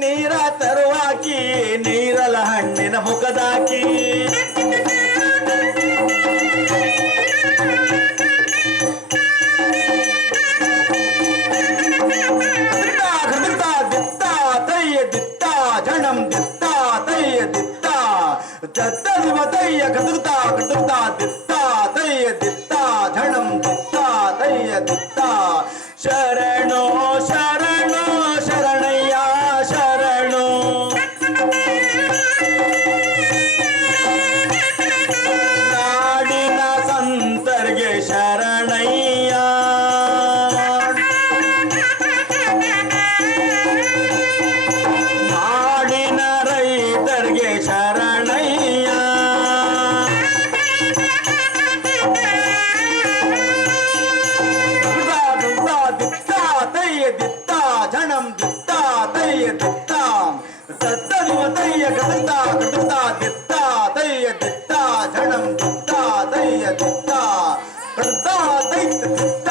ನೀರ ತರುವಾಕಿ ನೀರಲ ಹಣ್ಣಿನ ಮುಖದಾಕಿ ಜಣಂ ದಿತ್ತ ತಯ್ಯ ದಿತ್ತ ಜತ್ತದಿವ ತಯ್ಯ ಗದುಗ್ತಾ ಗದುಗ್ತಾ ದಿತ್ತ ತಯ್ಯ ದಿತ್ತ ಜಣಂ ದಿತ್ತ ತಯ್ಯ ದಿತ್ತ ಶರಣೋ ಶರಣೋ ಶರಣಯ್ಯ ಶರಣೋ ನಾಡಿನ ಸಂತರ್ಗೆ ಶರಣಯ್ಯ ಶರಣಯ್ಯ ದಿತ್ತ ತಯ್ಯ ದಿತ್ತ ಜಣಂ ದಿತ್ತ ತಯ್ಯ ದಿತ್ತ ಸತ್ತದಿವ ತಯ್ಯ ಗದುಗ್ತಾ ಗದುಗ್ತಾ ದಿತ್ತ ತಯ್ಯ ದಿತ್ತ ಜಣಂ ದಿತ್ತ ತಯ್ಯ ದಿತ್ತ ಗದುಗ್ತಾ ತಯ್ಯ ದಿತ್ತ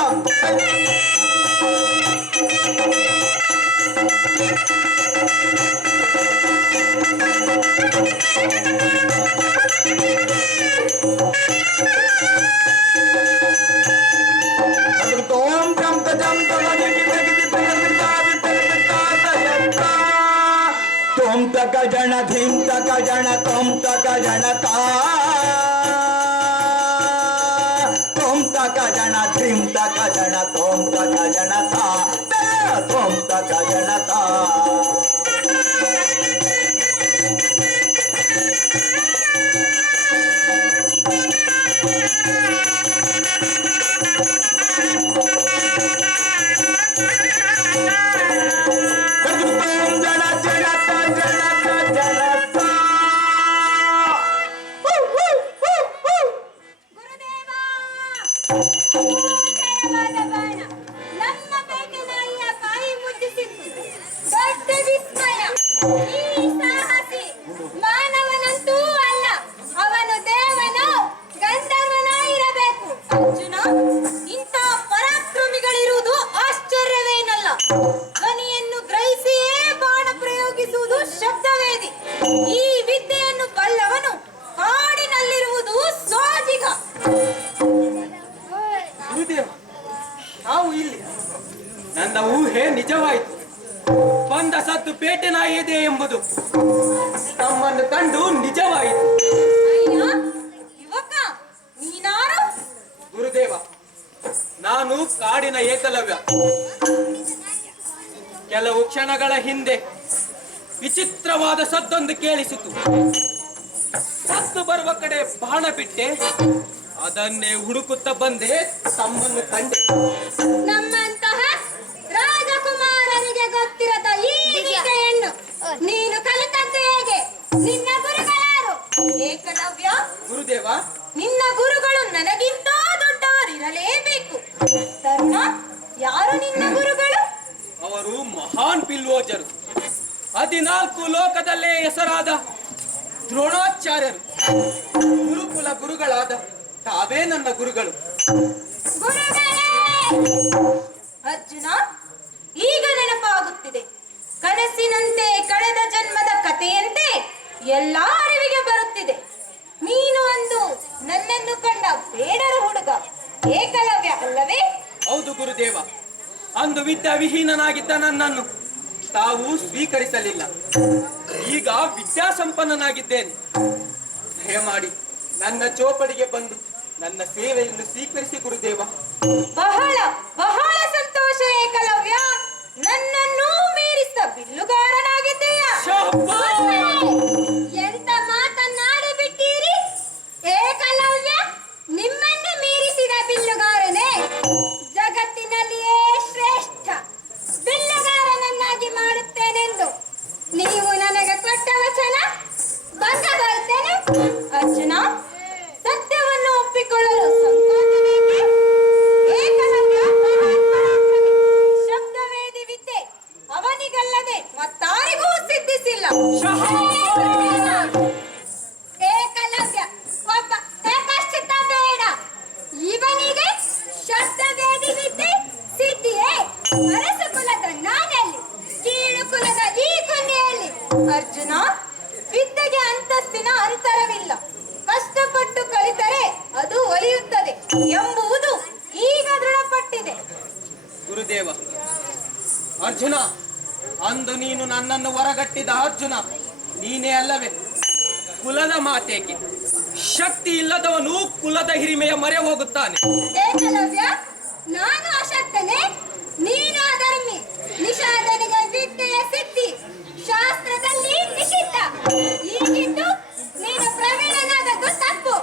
तोम तक जन धीम तक जन तोम तक जनता तोम तक जन धीम तक जन तोम तक जनता तोम तक जनता ನನ್ನ ಊಹೆ ನಿಜವಾಯಿತು. ಬಂದ ಸತ್ತು ಪೇಟೆ ನಾಯಿದೆ ಎಂಬುದು ನಮ್ಮನ್ನು ಕಂಡು ನಿಜವಾಯಿತು. ಗುರುದೇವ, ನಾನು ಕಾಡಿನ ಏಕಲವ್ಯ. ಕೆಲವು ಕ್ಷಣಗಳ ಹಿಂದೆ ವಿಚಿತ್ರವಾದ ಸದ್ದೊಂದು ಕೇಳಿಸಿತು. ಸತ್ತು ಬರುವ ಕಡೆ ಬಾಣ ಬಿಟ್ಟೆ, ಅದನ್ನೇ ಹುಡುಕುತ್ತಾ ಬಂದೆ, ತಮ್ಮನ್ನು ಕಂಡೆ. ನಮ್ಮಂತಹ ರಾಜಕುಮಾರರಿಗೆ ಗೊತ್ತಿರದ ಈ ಹೆಣ್ಣು ನೀನು ಕಲಿತದ್ದು ಹೇಗೆ? ನಿನ್ನ ಗುರುಗಳಾರು? ಏಕಲವ್ಯ. ಗುರುದೇವ, ನಿನ್ನ ಗುರುಗಳು ನನಗಿಂತ ದೊಡ್ಡವರಿರಲೇಬೇಕು. ತರುಣ, ಯಾರು ನಿನ್ನ ಗುರುಗಳು? ಅವರು ಮಹಾನ್ ಪಿಲ್ವೋಜರು. 14 ಲೋಕದಲ್ಲೇ ಹೆಸರಾದ ದ್ರೋಣಾಚಾರ್ಯರು. ಗುರುಕುಲ ಗುರುಗಳಾದ ತಾವೇ ನನ್ನ ಗುರುಗಳು. ಅರ್ಜುನ, ಈಗ ನೆನಪಾಗುತ್ತಿದೆ. ಕನಸಿನಂತೆ ಕಳೆದ ಜನ್ಮದ ಕಥೆಯಂತೆ ಎಲ್ಲ ಅರಿವಿಗೆ ಬರುತ್ತಿದೆ. ನೀನು ಅಂದು ನನ್ನನ್ನು ಕಂಡ ಬೇಡರ ಹುಡುಗ ಏಕಲವ್ಯ ಅಲ್ಲವೇ? ಹೌದು ಗುರುದೇವ. ಅಂದು ವಿದ್ಯಾವಿಹೀನನಾಗಿದ್ದ ನನ್ನನ್ನು ತಾವು ಸ್ವೀಕರಿಸಲಿಲ್ಲ. ಈಗ ವಿದ್ಯಾಸಂಪನ್ನನಾಗಿದ್ದೇನೆ. ದಯಮಾಡಿ ನನ್ನ ಚೋಪಡಿಗೆ ಬಂದು ನನ್ನ ಸೇವೆಯನ್ನು ಸ್ವೀಕರಿಸಿ ಗುರುದೇವ. ಬಹಳ ಬಹಳ ಸಂತೋಷ ಏಕಲವ್ಯ. ನನ್ನನ್ನು ಮೀರಿಸಿದ ಬಿಲ್ಲುಗಾರನಾಗಿದ್ದೀಯ. ಎಂತ ಮಾತನ್ನಾಡಿ ಬಿಟ್ಟೀರಿ ಏಕಲವ್ಯ? ನಿಮ್ಮನ್ನು ಮೀರಿಸಿದ ಬಿಲ್ಲುಗಾರನೇ ಜಗತ್ತಿನಲ್ಲಿಯೇ ಶ್ರೇಷ್ಠ ಬಿಲ್ಲುಗಾರನನ್ನಾಗಿ ಮಾಡುತ್ತೇನೆಂದು ನೀವು ನನಗೆ ಕೊಟ್ಟ ವಚನ ಭಂಗ ಬರುತ್ತೇನೆ. ಅರ್ಜುನ, ಸತ್ಯವನ್ನು ಒಪ್ಪಿಕೊಳ್ಳಲು ಸಂಕೋಚವೇಕೆ? ಏಕಲವ್ಯ ಶಬ್ದವೇದಿ ವಿದ್ಯೆ ಅವನಿಗಲ್ಲದೆ ಮತ್ತಾರಿಗೂ ಸಿದ್ಧಿಸಿಲ್ಲ. ಏಕಲವ್ಯ ಒಬ್ಬ ಏಕಶ್ಚಿತ್ತ ಬೇಡ. ಇವನಿಗೆ ಶಬ್ದವೇದಿ ವಿದ್ಯೆ ಸಿದ್ಧಿಯೇ? ಅರಸ ಕುಲದ ನಾನಲ್ಲಿ ಕೀಳು ಕುಲದ ಈ ಕೊನೆ ಅರ್ಜುನ, ವಿದ್ಯೆಗೆ ಅಂತಸ್ತಿನ ಅಂತರವಿಲ್ಲ. ಕಷ್ಟಪಟ್ಟು ಕಲಿತರೆ ಅದು ಒಲಿಯುತ್ತದೆ ಎಂಬುದು ಈಗ ದೃಢಪಟ್ಟಿದೆ. ಗುರುದೇವ, ಅರ್ಜುನ, ಅಂದು ನೀನು ನನ್ನನ್ನು ಹೊರಗಟ್ಟಿದ ಅರ್ಜುನ ನೀನೇ ಅಲ್ಲವೇ? ಕುಲದ ಮಾತೇಕೆ? ಶಕ್ತಿ ಇಲ್ಲದವನು ಕುಲದ ಹಿರಿಮೆಯ ಮೊರೆ ಹೋಗುತ್ತಾನೆ. ಏಕಲವ್ಯ, ನಾನು ಅಶಕ್ತನೇ, ನೀನು ಅಧರ್ಮಿ. ನಿಷಾದನಿಗೆ ವಿದ್ಯೆಯ ಸಿದ್ಧಿ ಶಾಸ್ತ್ರದಲ್ಲಿ ನಿಷಿದ್ಧ. ಈಗಿದ್ದು ನೀನು ಪ್ರವೀಣನಾದದ್ದು ತಪ್ಪು.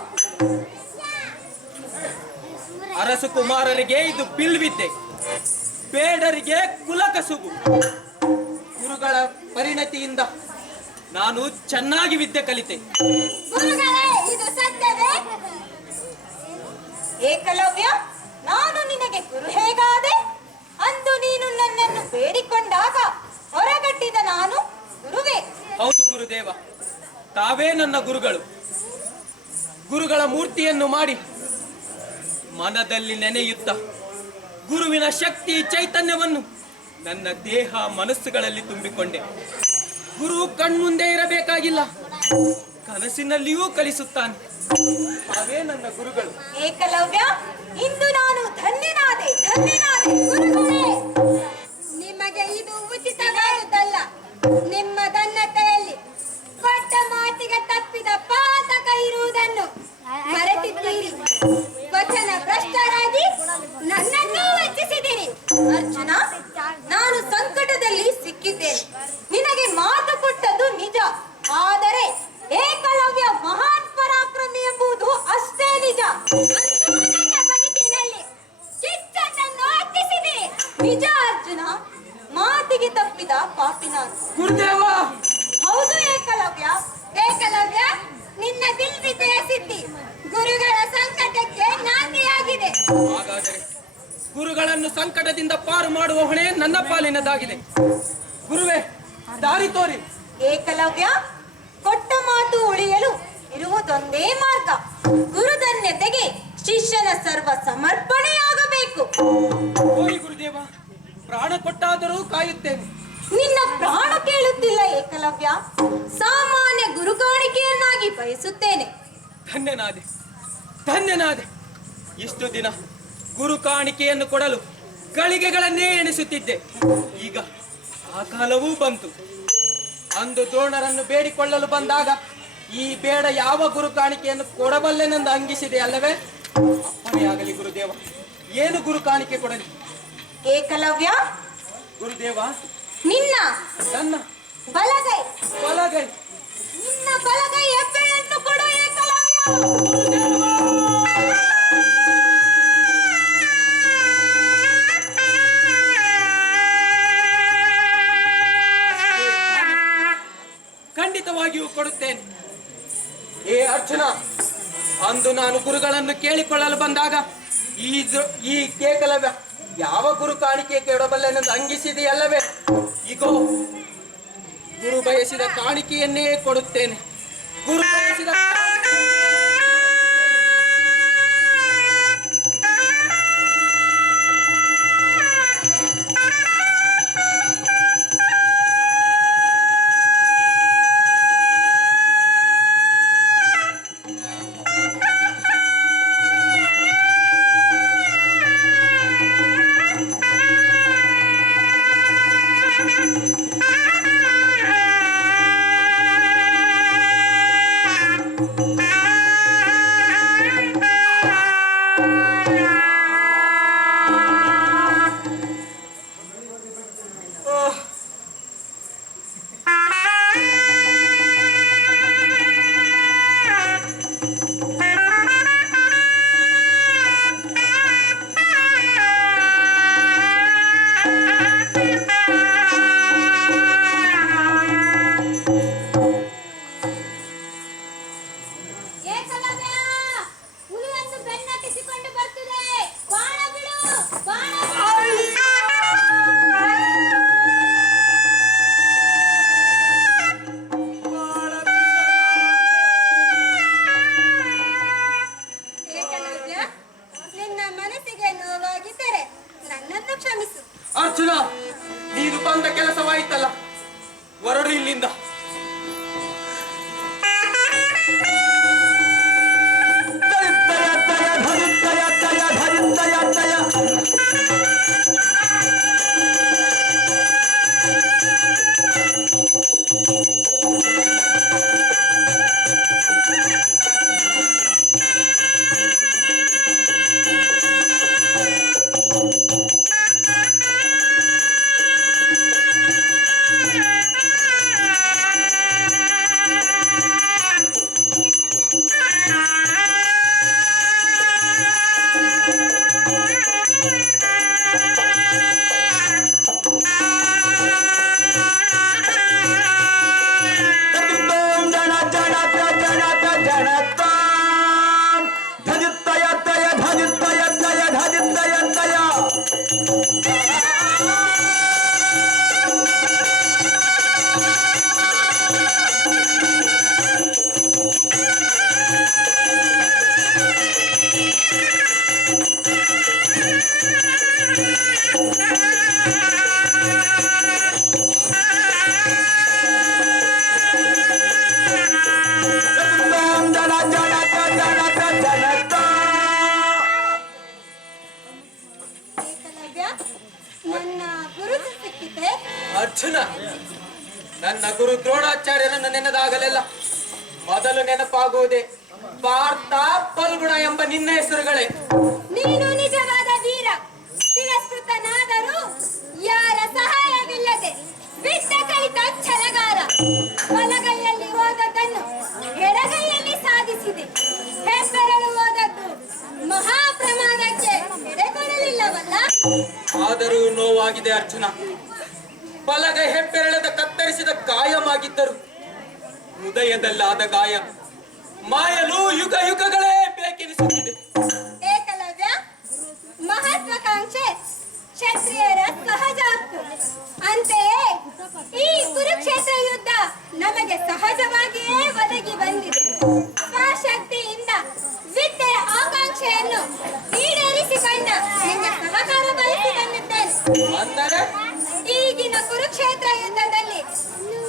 ಅರಸು ಕುಮಾರರಿಗೆ ಇದು ಬಿಲ್ವಿದ್ಯೆ, ಬೇಡರಿಗೆ ಕುಲಕಸುಬು. ಗುರುಗಳ ಪರಿಣತಿಯಿಂದ ನಾನು ಚೆನ್ನಾಗಿ ವಿದ್ಯೆ ಕಲಿತೆ. ಗುರುಗಳೇ, ಇದು ಸತ್ಯವೇ? ಏಕಲವ್ಯ, ನಾನು ನಿನಗೆ ಗುರು ಹೇಗಾದೆ? ಅಂದು ನೀನು ನನ್ನನ್ನು ಬೇಡಿಕೊಂಡಾಗ ಹೊರಗಟ್ಟಿದ ನಾನು ಗುರುವೇ. ಹೌದು ಗುರುದೇವ, ತಾವೇ ನನ್ನ ಗುರುಗಳು. ಗುರುಗಳ ಮೂರ್ತಿಯನ್ನು ಮಾಡಿ ಮನದಲ್ಲಿ ನೆನೆಯುತ್ತ ಗುರುವಿನ ಶಕ್ತಿ ಚೈತನ್ಯವನ್ನು ನನ್ನ ದೇಹ ಮನಸ್ಸುಗಳಲ್ಲಿ ತುಂಬಿಕೊಂಡೆ. ಗುರು ಕಣ್ಮುಂದೆ ಇರಬೇಕಾಗಿಲ್ಲ, ಕನಸಿನಲ್ಲಿಯೂ ಕಲಿಸುತ್ತಾನೆ. ಅವೇ ನನ್ನ ಗುರುಗಳು. ಏಕಲವ್ಯ, ಇಂದು ನಾನು ಧನ್ಯನಾದೆ, ಧನ್ಯನಾದೆ. ಗುರುಗಳೇ, ನಿಮಗೆ ಇದು ಉಚಿತವಾದುದಲ್ಲ. ನಿಮ್ಮ ಧನ್ಯತೆಯಲ್ಲಿ ಕೊಟ್ಟ ಮಾತಿಗೆ ತಪ್ಪಿದ ಪಾತಕ ಇರುವುದನ್ನು ಮರೆತಿದ್ದೀರಿ. ವಚನ ಭ್ರಷ್ಟರಾಗಿ ನನ್ನನ್ನೂ ವಂಚಿಸಿದ್ದೀರಿ. ಅರ್ಜುನ, ನಾನು ಸಂಕಟದಲ್ಲಿ ಸಿಕ್ಕಿದ್ದೇನೆ. ನಿನಗೆ ಮಾತು ಕೊಟ್ಟದ್ದು ನಿಜ. ಆದರೆ ಏಕಲವ್ಯ ಮಹಾನ್ ಪರಾಕ್ರಮಿ ಎಂಬುದು ಅಷ್ಟೇ ನಿಜ. ಅಂತೂ ನನ್ನ ಬದುಕಿನಲ್ಲಿ ಕಿಚ್ಚನ್ನು ಹತ್ತಿಸಿದೆ. ನಿಜ ಅರ್ಜುನ, ಮಾತಿಗೆ ತಪ್ಪಿದ ಪಾಪಿ ನಾನು. ಗುರುದೇವ, ಹೌದು ಏಕಲವ್ಯ. ಏಕಲವ್ಯ, ನಿನ್ನ ಬಿಲ್ವಿದ್ಯೆಯ ಸಿದ್ಧಿ ಗುರುಗಳ ಸಂಕಟಕ್ಕೆ ನಾಂದಿಯಾಗಿದೆ. ಹಾಗಾದರೆ ಗುರುಗಳನ್ನು ಸಂಕಟದಿಂದ ಪಾರು ಮಾಡುವ ಹೊಣೆ ನನ್ನ ಪಾಲಿನದಾಗಿದೆ. ಗುರುವೇ, ದಾರಿ ತೋರಿ. ಏಕಲವ್ಯ, ಕೊಟ್ಟ ಮಾತು ಉಳಿಯಲು ಇರುವುದೊಂದೇ ಮಾರ್ಗ. ಗುರುಧನ್ಯತೆಗೆ ಶಿಷ್ಯನ ಸರ್ವ ಸಮರ್ಪಣೆಯಾಗಬೇಕು. ಹೋಗಿ ಗುರುದೇವ, ಪ್ರಾಣ ಕೊಟ್ಟಾದರೂ ಕಾಯುತ್ತೇನೆ. ನಿನ್ನ ಪ್ರಾಣ ಕೇಳುತ್ತಿಲ್ಲ ಏಕಲವ್ಯ. ಸಾಮಾನ್ಯ ಗುರುಕಾಣಿಕೆಯನ್ನಾಗಿ ಬಯಸುತ್ತೇನೆ. ಧನ್ಯನಾದೆ, ಧನ್ಯನಾದೆ. ಇಷ್ಟು ದಿನ ಗುರು ಕಾಣಿಕೆಯನ್ನು ಕೊಡಲು ಗಳಿಗೆಗಳನ್ನೇ ಎಣಿಸುತ್ತಿದ್ದೆ. ಈಗ ಆ ಕಾಲವೂ ಬಂತು. ಅಂದು ದ್ರೋಣರನ್ನು ಬೇಡಿಕೊಳ್ಳಲು ಬಂದಾಗ ಈ ಬೇಡ ಯಾವ ಗುರು ಕಾಣಿಕೆಯನ್ನು ಕೊಡಬಲ್ಲೆನೆಂದು ಅಂಗಿಸಿದೆ ಅಲ್ಲವೇ? ಅಪ್ಪಣೆಯಾಗಲಿ ಗುರುದೇವ, ಏನು ಗುರು ಕಾಣಿಕೆ ಕೊಡಲಿ? ಏಕಲವ್ಯ, ಗುರುದೇವ, ನಿನ್ನ ನನ್ನ ಬಲಗೈ ಬಲಗೈ. ನಿನ್ನ ಬಲಗೈ ಹೆಬ್ಬೆಯನ್ನು ಕೊಡು ಏಕಲವ್ಯ. ಖಂಡಿತವಾಗಿಯೂ ಕೊಡುತ್ತೇನೆ. ಏ ಅರ್ಜುನ, ಅಂದು ನಾನು ಗುರುಗಳನ್ನು ಕೇಳಿಕೊಳ್ಳಲು ಬಂದಾಗ ಈ ಏಕಲವ್ಯ ಯಾವ ಗುರು ಕಾಣಿಕೆ ಕೊಡಬಲ್ಲೆನೆಂದು ಅಂಗಿಸಿದೆಯಲ್ಲವೇ? ಈಗೋ ಗುರು ಬಯಸಿದ ಕಾಣಿಕೆಯನ್ನೇ ಕೊಡುತ್ತೇನೆ. ಗುರು ಬಯಸಿದ ನನ್ನ ಗುರುತು ಸಿಕ್ಕಿದೆ. ಅರ್ಜುನ, ನನ್ನ ಗುರು ದ್ರೋಣಾಚಾರ್ಯರನ್ನು ನೆನೆದಾಗಲೆಲ್ಲ ಮೊದಲು ನೆನಪಾಗುವುದೇ ಪಾರ್ಥ ಫಲ್ಗುಣ ಎಂಬ ನಿನ್ನ ಹೆಸರುಗಳೇ. ನೀನು ನಿಜವಾದ ವೀರ. ತಿರಸ್ಕೃತನಾದರೂ ಯಾರ ಸಹಾಯವಿಲ್ಲದೆ ಬಿಟ್ಟ ಕಲಿತ ಛಲಗಾರ. ಬಲಗೈಯಲ್ಲಿ ಓದದ್ದನ್ನು ಎಡಗೈಯಲ್ಲಿ ಸಾಧಿಸಿದೆ. ಹೆಸರಳು ಓದದ್ದು ಮಹಾಪ್ರಮಾಣಕ್ಕೆ ಎಡೆಕೊಡಲಿಲ್ಲವಲ್ಲ. ಆದರೂ ನೋವಾಗಿದೆ ಅರ್ಜುನ. ಬಲಗೈ ಹೆಬ್ಬೆರಳದ ಕತ್ತರಿಸಿದ ಗಾಯವಾಗಿದ್ದರು ಹೃದಯದಲ್ಲಾದ ಗಾಯ ಮಾಯಲು ಯುಗ ಯುಗಗಳೇ ಬೇಕೆನಿಸುತ್ತಿದೆ. ಏಕಲವ್ಯ, ಮಹತ್ವಾಕಾಂಕ್ಷೆ ಕ್ಷತ್ರಿಯರ ಸಹಜ ಹಕ್ಕು. ಅಂತೆಯೇ ಈ ಕುರುಕ್ಷೇತ್ರ ಯುದ್ಧ ನಮಗೆ ಸಹಜವಾಗಿಯೇ ಒದಗಿ ಬಂದಿದೆ. ಸ್ವಶಕ್ತಿಯಿಂದ ವಿದ್ಯೆಯ ಆಕಾಂಕ್ಷೆಯನ್ನು ಈಡೇರಿಸಿಕೊಂಡ ನಿನ್ನ ಸಹಕಾರ ಬಯಸಿಕೊಂಡಿದ್ದೇನೆ. ಅಂದರೆ ಈಗಿನ ಕುರುಕ್ಷೇತ್ರ ಯುದ್ಧದಲ್ಲಿ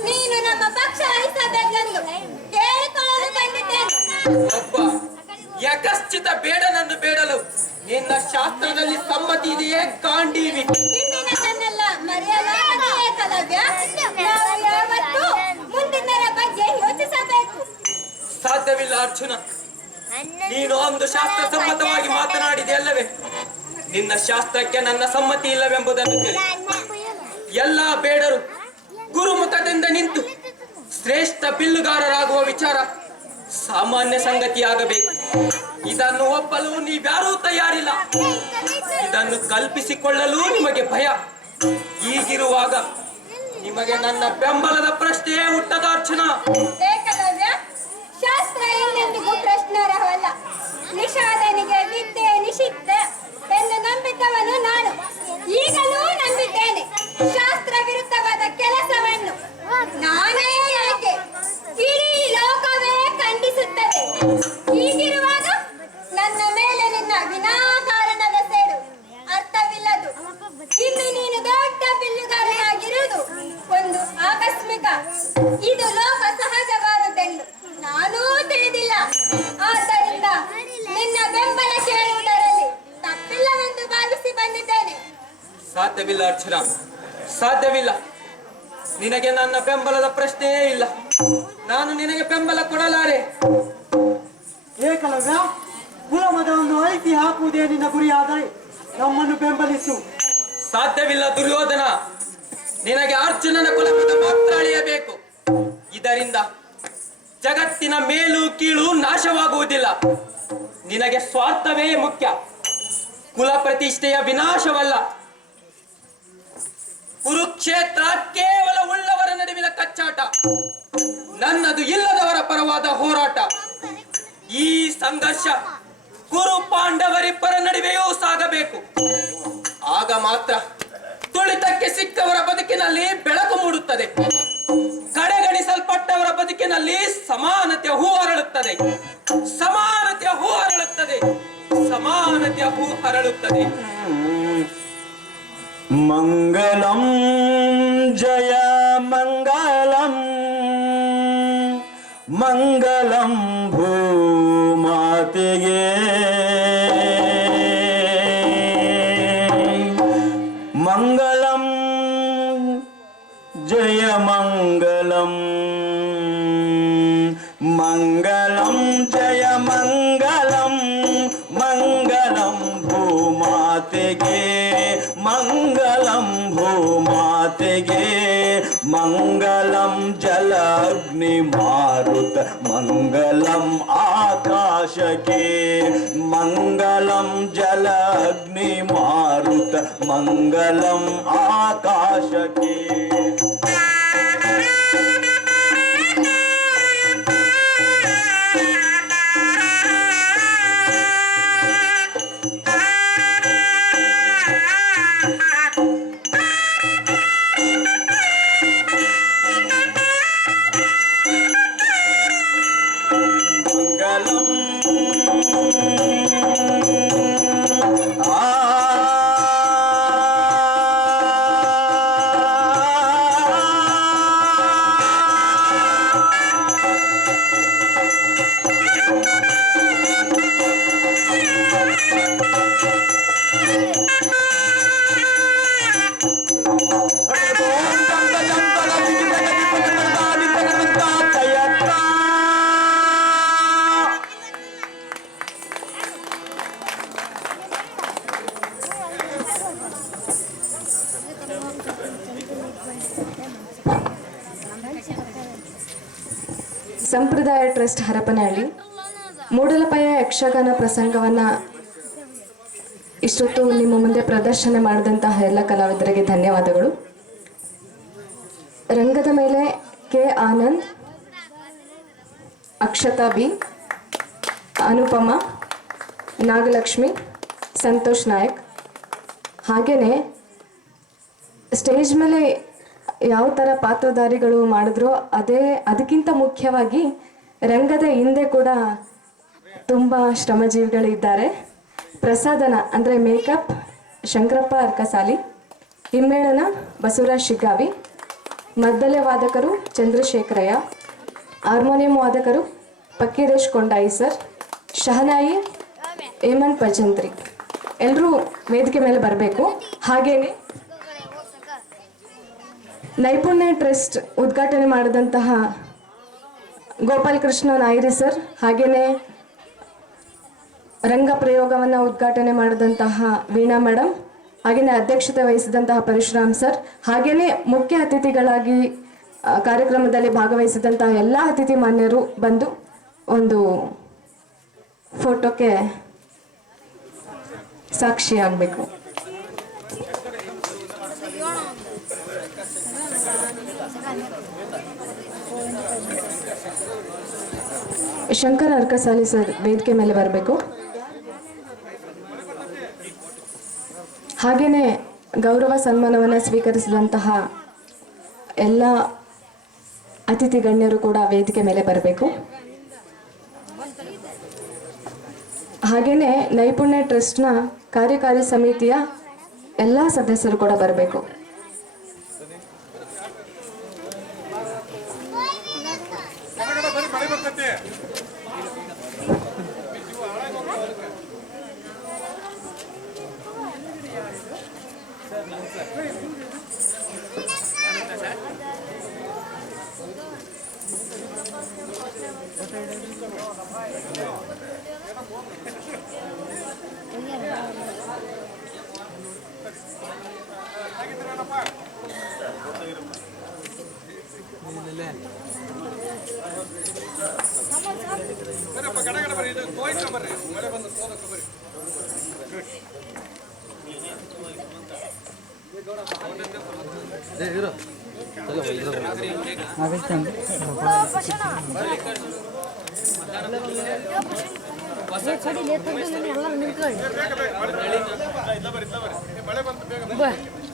ನೀನು ನಮ್ಮ ಪಕ್ಷ ವಹಿಸಬೇಕೆಂದು ಕೇಳಿಕೊಳ್ಳಲು ಬಂದಿದ್ದೇನೆ. ಒಬ್ಬ ಯಕಶ್ಚಿತ ಬೇಡನನ್ನು ಬೇಡಲು ನಿನ್ನ ಶಾಸ್ತ್ರದಲ್ಲಿ ಸಮ್ಮತಿ ಇದೆಯೇ ಕಾಂಡೀವಿ? ಹಿಂದಿನದನ್ನೆಲ್ಲ ಮರೆಯಲಾಗದೆ ಏಕಲವ್ಯ. ನಾವು ಯಾವತ್ತೂ ಮುಂದಿನರ ಬಗ್ಗೆ ಯೋಚಿಸಬೇಕು. ಸಾಧ್ಯವಿಲ್ಲ ಅರ್ಜುನ. ನೀನು ಒಂದು ಶಾಸ್ತ್ರ ಸಮ್ಮತವಾಗಿ ಮಾತನಾಡಿದೆ ಅಲ್ಲವೇ? ನಿನ್ನ ಶಾಸ್ತ್ರಕ್ಕೆ ನನ್ನ ಸಮ್ಮತಿ ಇಲ್ಲವೆಂಬುದನ್ನು ತಿಳಿ. ಎಲ್ಲ ಬೇಡರು ಗುರುಮುಖದಿಂದ ನಿಂತು ಶ್ರೇಷ್ಠ ಬಿಲ್ಲುಗಾರರಾಗುವ ವಿಚಾರ ಸಾಮಾನ್ಯ ಸಂಗತಿಯಾಗಬೇಕು. ಇದನ್ನು ಒಪ್ಪಲು ನೀವ್ಯಾರೂ ತಯಾರಿಲ್ಲ. ಇದನ್ನು ಕಲ್ಪಿಸಿಕೊಳ್ಳಲು ನಿಮಗೆ ಭಯ. ಹೀಗಿರುವಾಗ ನಿಮಗೆ ನನ್ನ ಬೆಂಬಲದ ಪ್ರಶ್ನೆಯೇ ಹುಟ್ಟದ ಅರ್ಜುನ. ಏಕಲವ್ಯ, ಶಾಸ್ತ್ರ ಎಂದೆಂದಿಗೂ ಪ್ರಶ್ನಾರ್ಹವಲ್ಲ. ನಿಷಾದನಿಗೆ ವಿದ್ಯೆ ನಿಷಿದ್ಧ ಎಂದು ನಂಬಿದ್ದವನು ನಾನು. ಈಗಲೂ ನಂಬಿದ್ದೇನೆ. ಶಾಸ್ತ್ರ ವಿರುದ್ಧವಾದ ಕೆಲಸವನ್ನು ನಾನೇ ಯಾಕೆ, ಇಡೀ ಲೋಕವೇ ಖಂಡಿಸುತ್ತದೆ. ಹೀಗಿರುವಾಗ ನನ್ನ ಮೇಲೆ ನಿನ್ನ ವಿನಾಕಾರಣದ ಸೇಡು ಅರ್ಥವಿಲ್ಲದು. ಇನ್ನು ನೀನು ದೊಡ್ಡ ಬಿಲ್ಲುಗಾರನಾಗಿರುವುದು ಒಂದು ಆಕಸ್ಮಿಕ. ಇದು ಲೋಕ ಸಹಜವಾದುದೆಂದು ನಾನೂ ತಿಳಿದಿಲ್ಲ. ಆದ್ದರಿಂದ ನಿನ್ನ ಬೆಂಬಲ ಕೇಳುವುದರಲ್ಲಿ ತಪ್ಪಿಲ್ಲವೆಂದು ಭಾವಿಸಿ ಬಂದಿದ್ದೇನೆ. ಸಾಧ್ಯವಿಲ್ಲ ಅರ್ಜುನ, ಸಾಧ್ಯವಿಲ್ಲ. ನಿನಗೆ ನನ್ನ ಬೆಂಬಲದ ಪ್ರಶ್ನೆಯೇ ಇಲ್ಲ. ನಾನು ನಿನಗೆ ಬೆಂಬಲ ಕೊಡಲಾರೆ. ಏಕಲವ್ಯ, ಕುಲಮತವನ್ನು ಅಳಿಸಿ ಹಾಕುವುದೇ ನಿನ್ನ ಗುರಿಯಾದರೆ ನಮ್ಮನ್ನು ಬೆಂಬಲಿಸು. ಸಾಧ್ಯವಿಲ್ಲ ದುರ್ಯೋಧನ. ನಿನಗೆ ಅರ್ಜುನನ ಕುಲಮತ ಮಾತ್ರ ಅಳಿಯಬೇಕು. ಇದರಿಂದ ಜಗತ್ತಿನ ಮೇಲು ಕೀಳು ನಾಶವಾಗುವುದಿಲ್ಲ. ನಿನಗೆ ಸ್ವಾರ್ಥವೇ ಮುಖ್ಯ, ಕುಲ ಪ್ರತಿಷ್ಠೆಯ ವಿನಾಶವಲ್ಲ. ಕುರುಕ್ಷೇತ್ರ ಕೇವಲ ಉಳ್ಳವರ ನಡುವಿನ ಕಚ್ಚಾಟ, ನನ್ನದು ಇಲ್ಲದವರ ಪರವಾದ ಹೋರಾಟ. ಈ ಸಂಘರ್ಷ ಕುರು ಪಾಂಡವರಿಬ್ಬರ ನಡುವೆಯೂ ಸಾಗಬೇಕು. ಆಗ ಮಾತ್ರ ತುಳಿತಕ್ಕೆ ಸಿಕ್ಕವರ ಬದುಕಿನಲ್ಲಿ ಬೆಳಕು ಮೂಡುತ್ತದೆ. ಕಡೆಗಣಿಸಲ್ಪಟ್ಟವರ ಬದುಕಿನಲ್ಲಿ ಸಮಾನತೆಯ ಹೂ ಅರಳುತ್ತದೆ. ಸಮಾನತೆಯ ಹೂ ಅರಳುತ್ತದೆ. ಸಮಾನತೆಯ ಹೂ ಅರಳುತ್ತದೆ. ಮಂಗಲಂ ಜಯ ಮಂಗಲಂ, ಮಂಗಲಂ ಭೂಮಾತೆಗೆ, ಮಂಗಲಂ जय मंगलम मंगलम जय मंगलम मंगलम भूमातेगे मंगलम भूमातेगे मंगलम जल अग्नि मारुत मंगलम आकाश के मंगलम जल अग्नि मारुत मंगलम आकाश के ಸಂಪ್ರದಾಯ ಟ್ರಸ್ಟ್ ಹರಪನಹಳ್ಳಿ ಮೂಡಲಪಾಯ ಯಕ್ಷಗಾನ ಪ್ರಸಂಗವನ್ನು ಇಷ್ಟೊತ್ತು ನಿಮ್ಮ ಮುಂದೆ ಪ್ರದರ್ಶನ ಮಾಡಿದಂತಹ ಎಲ್ಲ ಕಲಾವಿದರಿಗೆ ಧನ್ಯವಾದಗಳು. ರಂಗದ ಮೇಲೆ ಕೆ ಆನಂದ್, ಅಕ್ಷತಾ ಬಿ, ಅನುಪಮ, ನಾಗಲಕ್ಷ್ಮಿ, ಸಂತೋಷ್ ನಾಯಕ್. ಹಾಗೆಯೇ ಸ್ಟೇಜ್ ಮೇಲೆ ಯಾವ ಥರ ಪಾತ್ರಧಾರಿಗಳು ಮಾಡಿದ್ರೋ ಅದಕ್ಕಿಂತ ಮುಖ್ಯವಾಗಿ ರಂಗದ ಹಿಂದೆ ಕೂಡ ತುಂಬ ಶ್ರಮಜೀವಿಗಳಿದ್ದಾರೆ. ಪ್ರಸಾದನ ಅಂದರೆ ಮೇಕಪ್ ಶಂಕರಪ್ಪ ಅರ್ಕಸಾಲಿ, ಹಿಮ್ಮೇಳನ ಬಸವರಾಜ್ ಶಿಗ್ಗಾವಿ, ಮದ್ದಲೆ ವಾದಕರು ಚಂದ್ರಶೇಖರಯ್ಯ, ಹಾರ್ಮೋನಿಯಂ ವಾದಕರು ಪಕ್ಕೀರೇಶ್ ಕೊಂಡಾಯಿ ಸರ್, ಶಹನಾಯಿ ಹೇಮಂತ್ ಭಜಂತ್ರಿ. ಎಲ್ಲರೂ ವೇದಿಕೆ ಮೇಲೆ ಬರಬೇಕು. ಹಾಗೆಯೇ ನೈಪುಣ್ಯ ಟ್ರಸ್ಟ್ ಉದ್ಘಾಟನೆ ಮಾಡಿದಂತಹ ಗೋಪಾಲಕೃಷ್ಣ ನಾಯ್ರಿ ಸರ್, ಹಾಗೆಯೇ ರಂಗ ಪ್ರಯೋಗವನ್ನು ಉದ್ಘಾಟನೆ ಮಾಡಿದಂತಹ ವೀಣಾ ಮೇಡಮ್, ಹಾಗೆಯೇ ಅಧ್ಯಕ್ಷತೆ ವಹಿಸಿದಂತಹ ಪರಶುರಾಮ್ ಸರ್, ಹಾಗೆಯೇ ಮುಖ್ಯ ಅತಿಥಿಗಳಾಗಿ ಕಾರ್ಯಕ್ರಮದಲ್ಲಿ ಭಾಗವಹಿಸಿದಂತಹ ಎಲ್ಲ ಅತಿಥಿ ಮಾನ್ಯರು ಬಂದು ಒಂದು ಫೋಟೋಕ್ಕೆ ಸಾಕ್ಷಿಯಾಗಬೇಕು. ಶಂಕರ್ ಅರ್ಕಸಾಲಿ ಸರ್ ವೇದಿಕೆ ಮೇಲೆ ಬರಬೇಕು. ಹಾಗೆಯೇ ಗೌರವ ಸನ್ಮಾನವನ್ನು ಸ್ವೀಕರಿಸಿದಂತಹ ಎಲ್ಲ ಅತಿಥಿ ಗಣ್ಯರು ಕೂಡ ವೇದಿಕೆ ಮೇಲೆ ಬರಬೇಕು. ಹಾಗೆಯೇ ನೈಪುಣ್ಯ ಟ್ರಸ್ಟ್ನ ಕಾರ್ಯಕಾರಿ ಸಮಿತಿಯ ಎಲ್ಲ ಸದಸ್ಯರು ಕೂಡ ಬರಬೇಕು.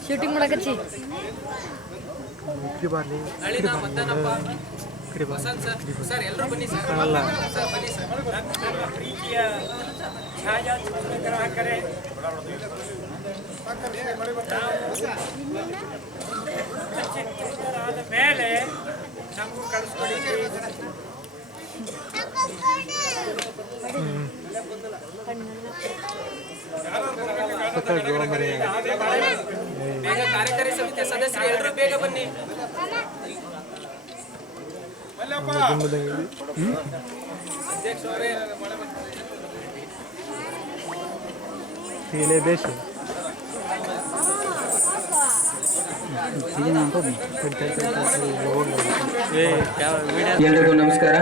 ಶೂಟಿಂಗ್ ಮಾಡಕಚ್ಚಿ ಸರ್ ಎಲ್ಲರೂ ಬನ್ನಿ ಸರ್. ಪ್ರೀತಿಯ ಛಾಯಾಚಿತ್ರಗ್ರಾಹಕರೇ, ಚಿತ್ರರಾದ ಮೇಲೆ ನಮಗೂ ಕಳಿಸ್ಕೊಡಿ. ಬೇಗ ಕಾರ್ಯಕಾರಿ ಸಮಿತಿಯ ಸದಸ್ಯರು ಎಲ್ಲರೂ ಬೇಗ ಬನ್ನಿ. ಅಧ್ಯಕ್ಷರೇ, ಎಲ್ರಿಗೂ ನಮಸ್ಕಾರ.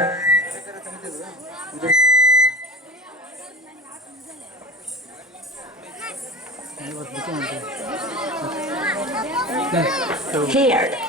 Here.